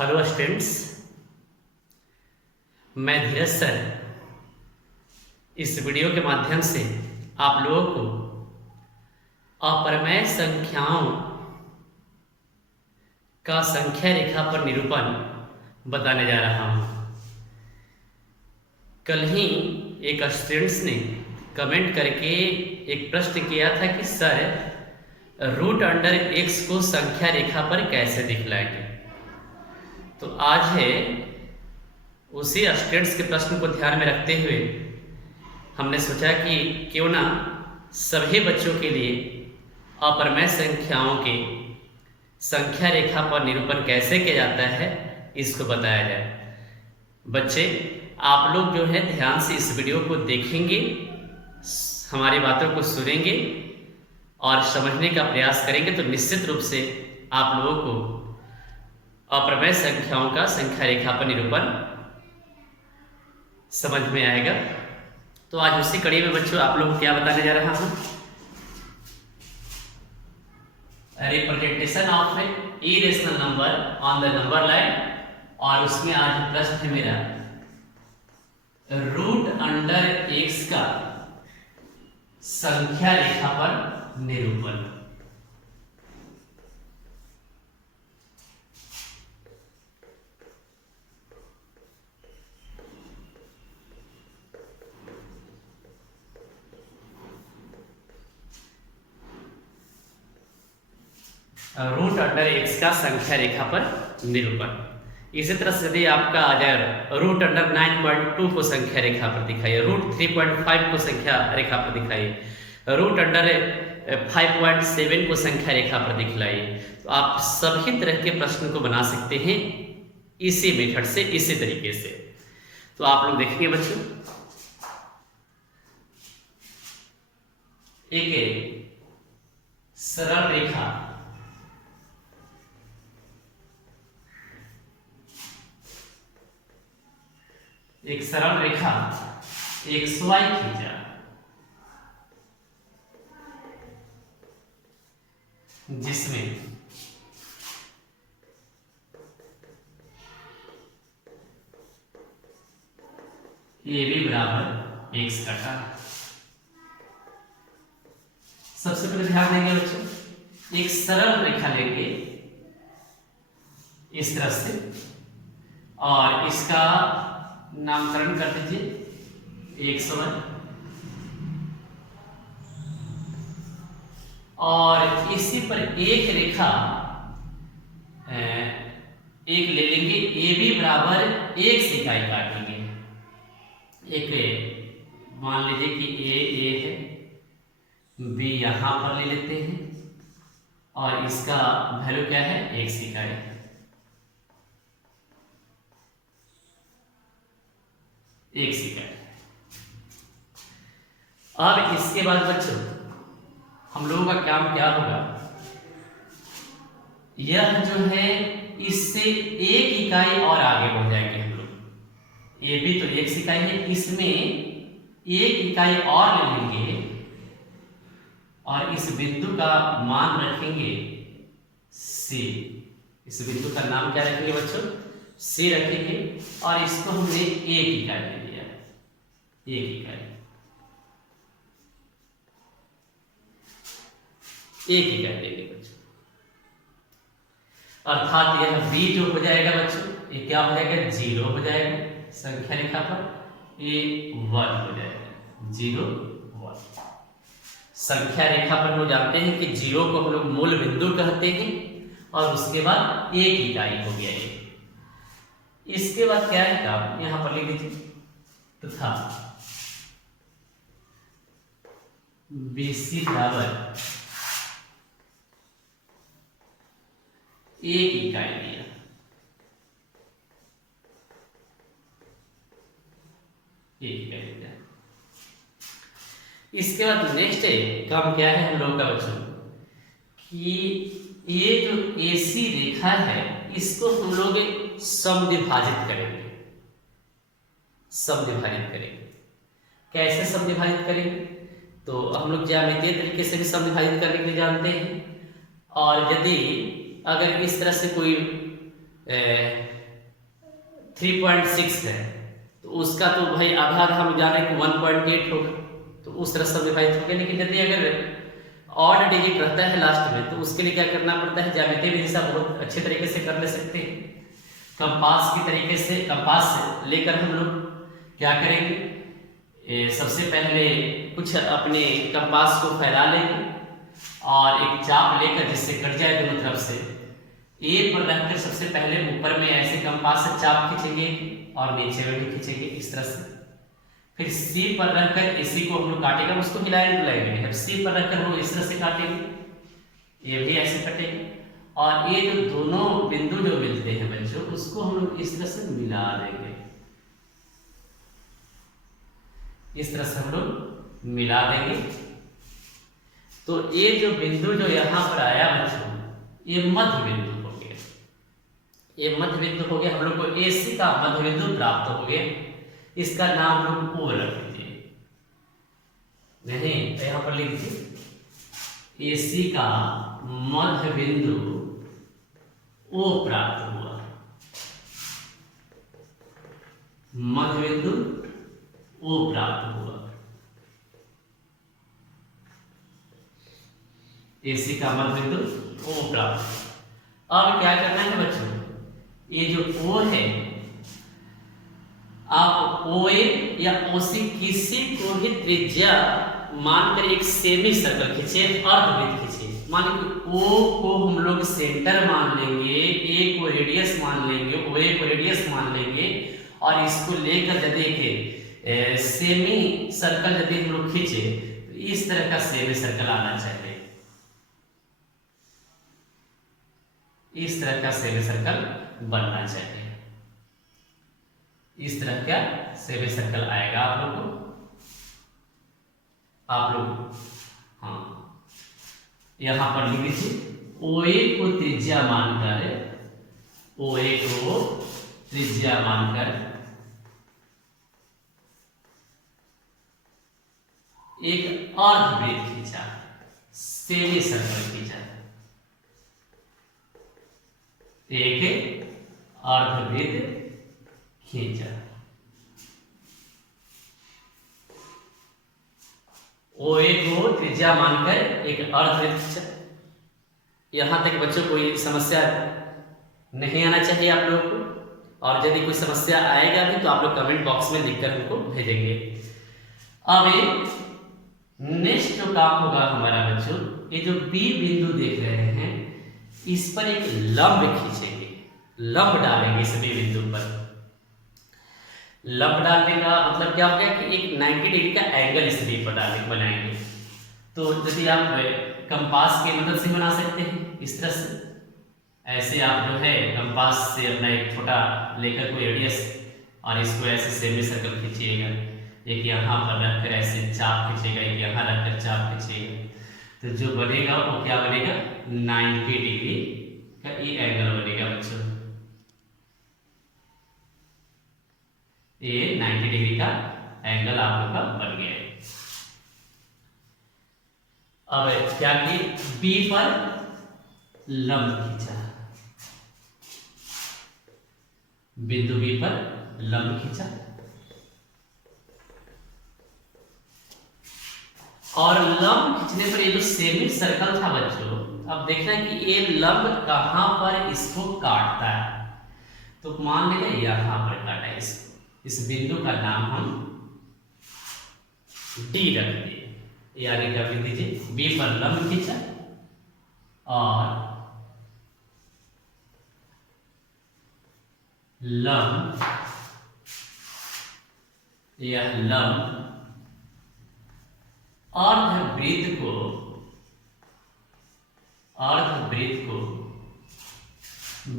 Hello students, मैं धीरज sir इस video के माध्यम से आप लोगों को अपरमेय संख्याओं का संख्या रेखा पर निरूपण बताने जा रहा हूँ। कल ही एक स्टूडेंट्स ने कमेंट करके एक प्रश्न किया था कि सर रूट अंडर एक्स को संख्या रेखा पर कैसे दिखलाएंगे। तो आज है उसी स्टूडेंट्स के प्रश्न को ध्यान में रखते हुए हमने सोचा कि क्यों ना सभी बच्चों के लिए अपरमेय संख्याओं के संख्या रेखा पर निरूपण कैसे किया जाता है इसको बताया जाए। बच्चे आप लोग जो है ध्यान से इस वीडियो को देखेंगे, हमारी बातों को सुनेंगे और समझने का प्रयास करेंगे तो निश्चित रूप से आप लोगों को अपरमेय संख्याओं का संख्या रेखा पर निरूपण समझ में आएगा। तो आज उसी कड़ी में बच्चों आप लोगों को क्या बताने जा रहा हूं, representation of irrational number on the number line. और उसमें आज प्रश्न है मेरा रूट अंडर एक्स का संख्या रेखा पर निरूपण। रूट अंडर एक्स का संख्या रेखा पर निरूपण। इसी तरह से यदि आपका आ जाए रूट अंडर 9.2 को संख्या रेखा पर दिखाइए, रूट 3.5 को संख्या रेखा पर दिखाइए, रूट अंडर 5.7 को संख्या रेखा पर दिखलाइए। तो आप सभी तरह के प्रश्न को बना सकते हैं इसी मेथड से, इसी तरीके से। तो आप लोग देखेंगे बच्चों, एक सरल रेखा XY खींचा जिसमें AB बराबर x कटा। सबसे पहले ध्यान देंगे बच्चों, एक सरल रेखा लेंगे इस तरह से और इसका नामकरण कर दीजिए XY, और इसी पर एक रेखा एक ले लेंगे, AB बराबर 1 से इकाई काटेंगे। एक मान लीजिए कि A है, B यहां पर ले लेते हैं और इसका वैल्यू क्या है 1 इकाई। अब इसके बाद बच्चों हम लोगों का काम क्या होगा, यह जो है इससे 1 इकाई और आगे बढ़ जाएंगे हम लोग। ये भी तो 1 इकाई है, इसमें 1 इकाई और ले लेंगे और इस बिंदु का मान रखेंगे C। इस बिंदु का नाम क्या रखेंगे बच्चों, C रखेंगे और इसको हमने 1 इकाई ले लिया, 1 इकाई, 1 इकाई लेंगे बच्चों। अर्थात यह B जो हो जाएगा बच्चों, ये क्या हो जाएगा 0 हो जाएगा संख्या रेखा पर, ये 1 हो जाएगा 0 1। संख्या रेखा पर हम जानते हैं कि 0 को हम लोग मूल बिंदु कहते हैं और उसके बाद 1 इकाई हो गया ये। इसके बाद क्या है काम, यहां पर लिख दीजिए तथा BC बराबर 1 इकाई लिया, 1 इकाई लिया। इसके बाद नेक्स्ट काम क्या है हम लोगों का बच्चों, कि ये जो AC रेखा है इसको हम लोग समद्विभाजित करेंगे, समद्विभाजित करेंगे। कैसे समद्विभाजित करेंगे, तो हम लोग ज्यामितीय तरीके से भी समद्विभाजित करने के लिए जानते हैं। और यदि अगर इस तरह से कोई 3.6 है, तो उसका तो भाई आधा आधा हम जान रहे हैं कि 1.8 होगा, तो उस तरह से विभाजित हो गया। लेकिन यदि अगर ऑड डिजिट रहता है लास्ट में, तो उसके लिए क्या करना पड़ता है, ज्यामितीय विधि से आप बहुत अच्छे तरीके से कर ले सकते हैं। कंपास की तरीके से, कंपास से लेकर हम लोग क्या करेंगे, सबसे पहले कुछ अपने कंपास को फैला लेंगे और एक चाप लेकर जिससे कट जाए दोनों तरफ से, ए पर रखकर सबसे पहले ऊपर में ऐसे कंपास से चाप खींचेंगे और नीचे में भी खींचेंगे इस तरह से। फिर सी पर रखकर इसी को हम लोग काटेंगे, उसको हिलाएंगे डुलाएंगे। अब सी पर रखकर हम लोग इस तरह से काटेंगे, ये भी ऐसे कटेंगे, और ये जो दोनों बिंदु जो मिलते हैं बच्चों, उसको हम लोग इस तरह से मिला देंगे। इस तरह से हम लोग मिला देंगे। तो ये जो बिंदु जो यहां पर आया बच्चों, ये मध्य बिंदु हो गया। ये मध्य बिंदु हो गया, हम लोग को AC का मध्य बिंदु प्राप्त हो गया। इसका नाम लोग O रख दीजिए, नहीं तो यहां पर लिख दीजिए AC का मध्य बिंदु O प्राप्त हुआ। मध्य बिंदु O प्राप्त हुआ। AC का मध्य बिंदु O प्राप्त। अब क्या करना है बच्चों, ये जो O है, आप OA या OC किसी को भी त्रिज्या मानकर एक सेमी सर्कल खींचे, अर्धवृत्त खींचे। मान लीजिए O को हम लोग सेंटर मान लेंगे, A को रेडियस मान लेंगे, OA को रेडियस मान लेंगे, और इसको लेकर यदि देखिए सेमी सर्कल यदि हम लोग खींचे, तो इस तरह का सेमी सर्कल आना चाहिए। इस तरह का सेमी सर्कल बनना चाहिए। इस तरह का सेमी सर्कल आएगा आप लोग को। आप लोग हाँ यहां पर लिख लीजिए, OA को त्रिज्या मानकर, OA को त्रिज्या मानकर एक अर्धवृत्त खींचा, सेमी सर्कल खींचा, एक अर्धवृत्त खींचा। OA को त्रिज्या मानकर एक अर्धवृत्त खींचा। यहां तक बच्चों कोई समस्या नहीं आना चाहिए आप लोगों को, और यदि कोई समस्या आएगा भी तो आप लोग कमेंट बॉक्स में लिखकर हमको भेजेंगे। अब ये नेक्स्ट जो काम होगा हमारा बच्चों, ये जो B बिंदु देख रहे हैं, इस पर एक लंब खींचेंगे, लंब डालेंगे इस B बिंदु पर। लंब डालने का मतलब क्या हो गया कि एक 90 डिग्री का एंगल इस B पर बनाएंगे। तो यदि आप कंपास की मदद से बना सकते हैं इस तरह से, ऐसे आप जो है कंपास से अपना एक छोटा लेकर कोई रेडियस और इसको ऐसे सेमी सर्कल खींचिएगा, एक यहाँ पर रखकर ऐसे चाप खींचेगा, एक यहाँ रखकर चाप खींचेगा, तो जो बनेगा वो क्या बनेगा, 90 डिग्री का ये एंगल बनेगा बच्चों। ये 90 डिग्री का एंगल आप लोग का बन गया है। अब क्या कि B पर लंब खींचा, बिंदु B पर लंब खींचा, और लंब खींचने पर ये जो सेमी सर्कल था बच्चों, अब देखना कि ये लंब कहां पर इसको काटता है। तो मान लेंगे यहां पर काटा है इसको, इस बिंदु का नाम हम D रख दिए, यानी क्या लिख दीजिए, B पर लंब खींचा और लंब, यह लंब अर्धवृत्त को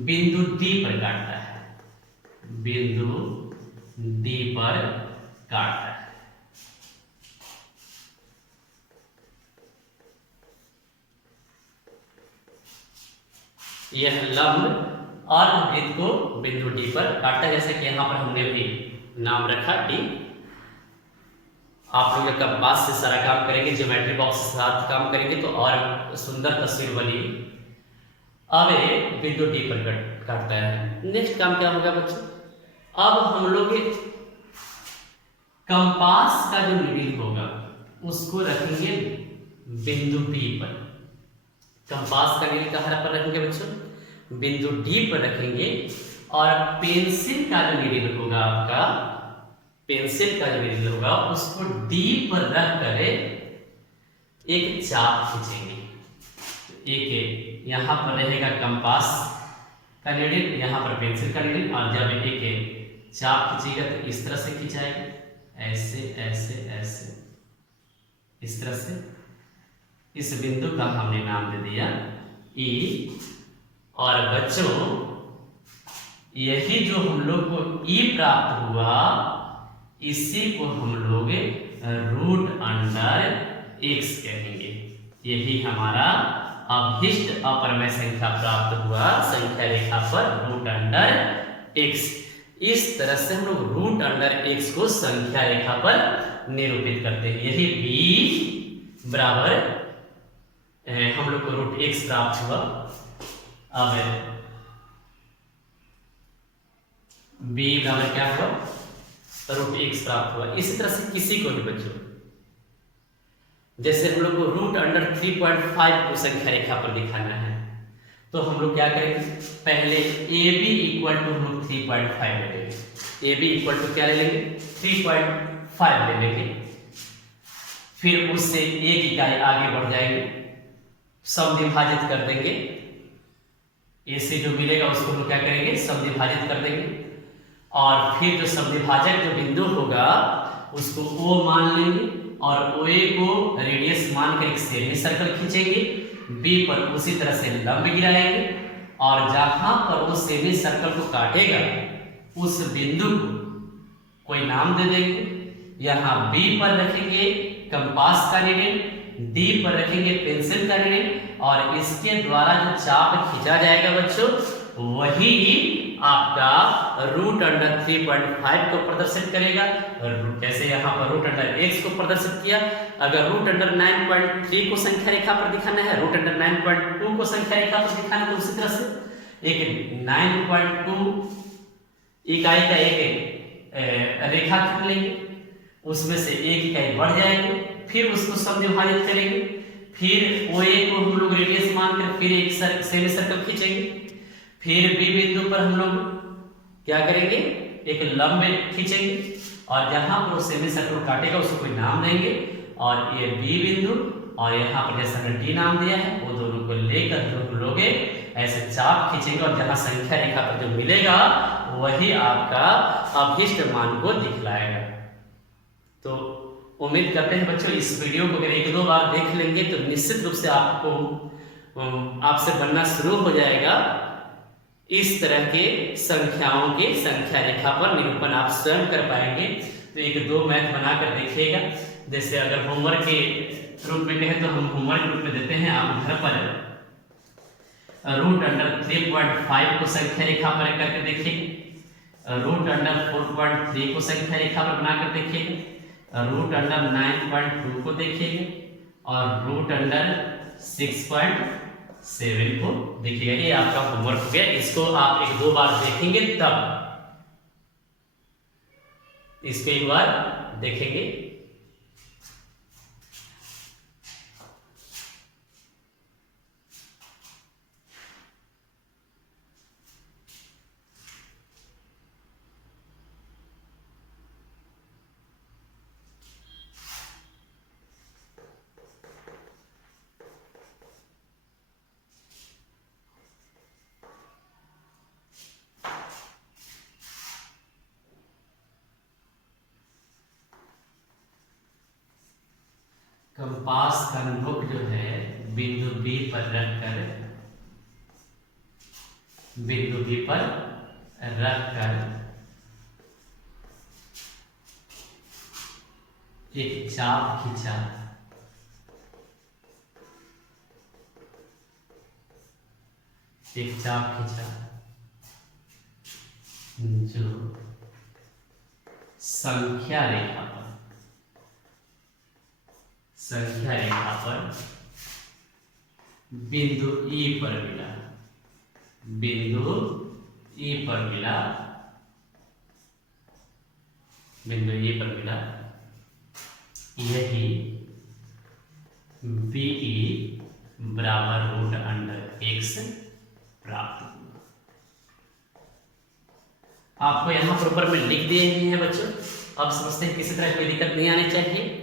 बिंदु D पर काटता है, बिंदु D पर काटता है। यह लंब अर्धवृत्त को बिंदु D पर काटता है, जैसे कि यहां पर हमने भी नाम रखा D। आप लोग कंपास से सारा काम करेंगे, ज्योमेट्री बॉक्स के साथ काम करेंगे तो और सुंदर तस्वीर बनेगी। अब ये बिंदु डी पर काटता है। नेक्स्ट काम क्या होगा बच्चों, अब हम लोग कंपास का जो नीडल होगा उसको रखेंगे बिंदु बी पर। कंपास का नीडल कहाँ पर रखेंगे बच्चों, बिंदु डी पर रखेंगे। और पेंसिल का जो नीडल होगा आपका, पेंसिल का जो नीडल होगा उसको डी पर रख कर एक चाप खींचेंगे। एक यहाँ पर रहेगा कंपास का नीडल, यहाँ पर पेंसिल का नीडल, और जब एक चाप खींचेगा तो इस तरह से खिंचाएगा, ऐसे ऐसे ऐसे, इस तरह से। इस बिंदु का हमने नाम दे दिया ई। और बच्चों यही जो हम लोग को ई प्राप्त हुआ, इसी को हम लोग रूट अंडर एक्स कहेंगे। यही हमारा अभिष्ट अपरमेय संख्या प्राप्त हुआ संख्या रेखा पर रूट अंडर एक्स। इस तरह से हम लोग रूट अंडर एक्स को संख्या रेखा पर निरूपित करते हैं। यही b बराबर हम लोग को रूट एक्स प्राप्त हुआ। अब b बराबर क्या हुआ, रूट एक्स प्राप्त हुआ। इसी तरह से किसी को भी बच्चों, जैसे हम लोग को रूट अंडर 3.5 को संख्या रेखा पर दिखाना है, तो हम लोग क्या करेंगे, पहले ए बी इक्वल टू हम लोग 3.5 ले लेंगे। ए बी इक्वल टू क्या ले लेंगे, 3.5 ले लेंगे। फिर उससे एक इकाई आगे बढ़ जाएंगे, समविभाजित कर देंगे। ए से जो मिलेगा उसको हम लोग क्या करेंगे, समविभाजित कर देंगे। और फिर जो समविभाजक जो बिंदु होगा उसको ओ मान लेंगे, और ओ ए को रेडियस मानकर एक सेमी सर्कल खींचेंगे। बी पर उसी तरह से लंब गिराएंगे, और जहां पर वो सेमी सर्कल को काटेगा उस बिंदु को कोई नाम दे देंगे। यहाँ बी पर रखेंगे कंपास का नीडल, डी पर रखेंगे पेंसिल का नीडल, और इसके द्वारा जो चाप खींचा जाएगा बच्चों वही आपका रूट अंडर 3.5 को प्रदर्शित करेगा। जैसे यहाँ पर रूट अंडर एक्स को प्रदर्शित किया, अगर रूट अंडर 9.3 को संख्या रेखा पर दिखाना है, रूट अंडर 9.2 को संख्या रेखा पर दिखाना है, तो उसी तरह से एक 9.2 इकाई का एक रेखा खींच लेंगे, उसमें से एक इकाई बढ़ जाएगी, फिर उसको समविभाजित करेंगे। फिर ओ ए को हम लोग रेडियस मानकर फिर एक सेमी सर्कल खींचेंगे। फिर बी बिंदु पर हम लोग क्या करेंगे, एक लंब खींचेंगे, और जहां पर सेमी सर्कल काटेगा उसको कोई नाम देंगे। और ये बी बिंदु और यहाँ पर जैसा हमने डी नाम दिया है वो दोनों को लेकर हम लोग ऐसे चाप खींचेंगे, और जहां संख्या रेखा पर जो मिलेगा वही आपका अभिष्ट मान को दिखलाएगा। तो उम्मीद करते हैं बच्चों इस वीडियो को अगर एक दो बार देख लेंगे तो निश्चित रूप से आपको आपसे बनना शुरू हो जाएगा। इस तरह के संख्याओं के संख्या रेखा पर निरूपण आप स्वयं कर पाएंगे। तो एक दो मैथ बनाकर देखिएगा। जैसे अगर होमवर्क के रूप में कहें तो हम होमवर्क रूप में देते हैं, आप घर पर रूट अंडर 3.5 को संख्या रेखा पर करके देखिए, रूट अंडर 4.3 को संख्या रेखा पर बनाकर देखिएगा, रूट अंडर 9.2 को देखिएगा, और रूट अंडर 6.7 को देखिएगा। ये आपका होमवर्क हो गया। इसको आप एक दो बार देखेंगे, तब इसको एक बार देखेंगे। कंपास का नोक जो है बिंदु बी पर रखकर एक चाप खींचा, जो संख्या रेखा पर बिंदु ई पर मिला। बिंदु E पर मिला, बिंदु E पर मिला, यही BE बराबर रूट अंडर x प्राप्त हुआ। आपको यहाँ पर ऊपर में लिख दिए हैं बच्चों। अब समझते हैं किसी तरह कोई दिक्कत नहीं आनी चाहिए।